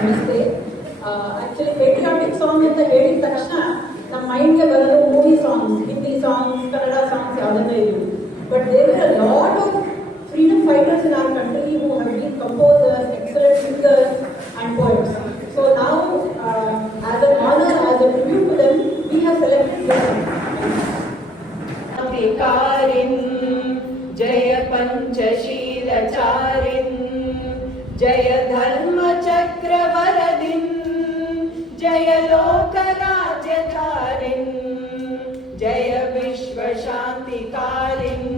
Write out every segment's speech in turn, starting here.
ನಮಸ್ತೆ. Actually patriotic song ಅಂತ ಹೇಳಿದ ತಕ್ಷಣ ನಮ್ಮ ಮೈಂಡ್ಗೆ ಬರೋದು movie songs, Hindi songs, Kannada songs ಯಾವುದನ್ನ ಇರಲಿ. But there are lot of freedom fighters in our country who have been composers, excellent singers and poets. So now, as an honor, as a tribute to them, we have selected this song. अधिकारिन् जय पंचशीलचारिन् जय धर्मचक्रवरदिन् जय लोकराज्यधारिन् जय विश्वशान्तिकारिन्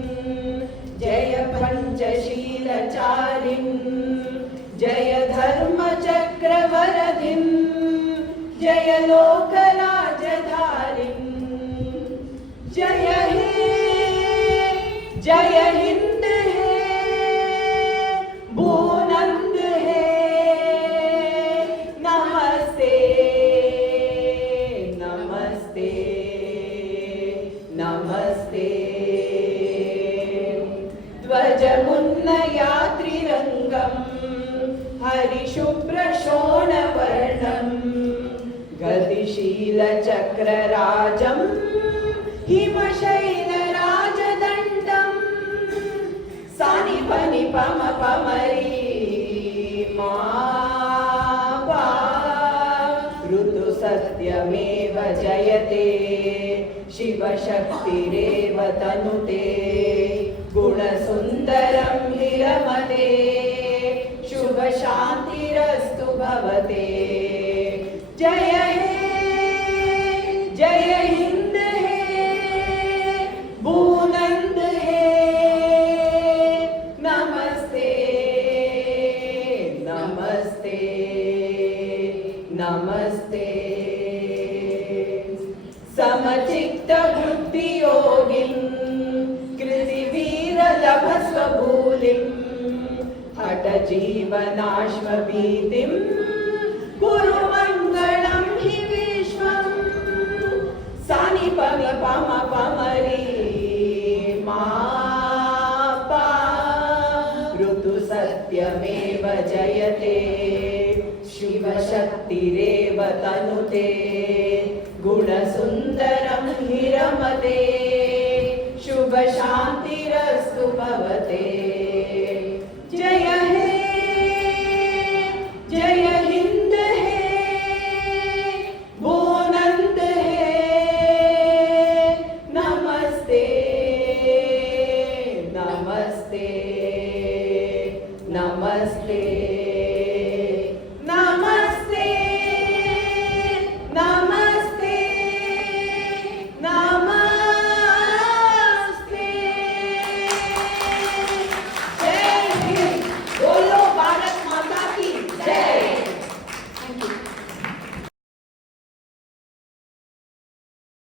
जय पंचशीलचारिन् जय धर्मचक्रवरदिन् जय लोकराज्यधारिन् जय हे जय हिंद है भूनंद है नमस्ते नमस्ते नमस्ते ध्वजमुन्नयात्रिरङ्गं हरिशुभ्रशोणवर्णं गतिशीलचक्रराजं हिमशैलराजदण्डं सानिपनिपमपमरी मा ऋतुसत्यमेव जयते शिवशक्तिरेव तनुते गुणसुन्दरं हिरमते शुभशान्तिरस्तु भवते जय हे जय हिंद है भूनंद है नमस्ते नमस्ते नमस्ते समचित्त बुद्धियोगिन् कृतिवीरलभस्वभूलिं हठ जीवनाश्वभीतिं कुरु मङ्गलं हि विश्वं सानिपमपमरी मा ऋतुसत्यमेव जयते शिवशक्तिरेव तनुते गुणसुन्दरं हिरमते शुभशान्तिरस्तु भवते जय हे जय हिंद है भूनंद है नमस्ते नमस्ते नमस्ते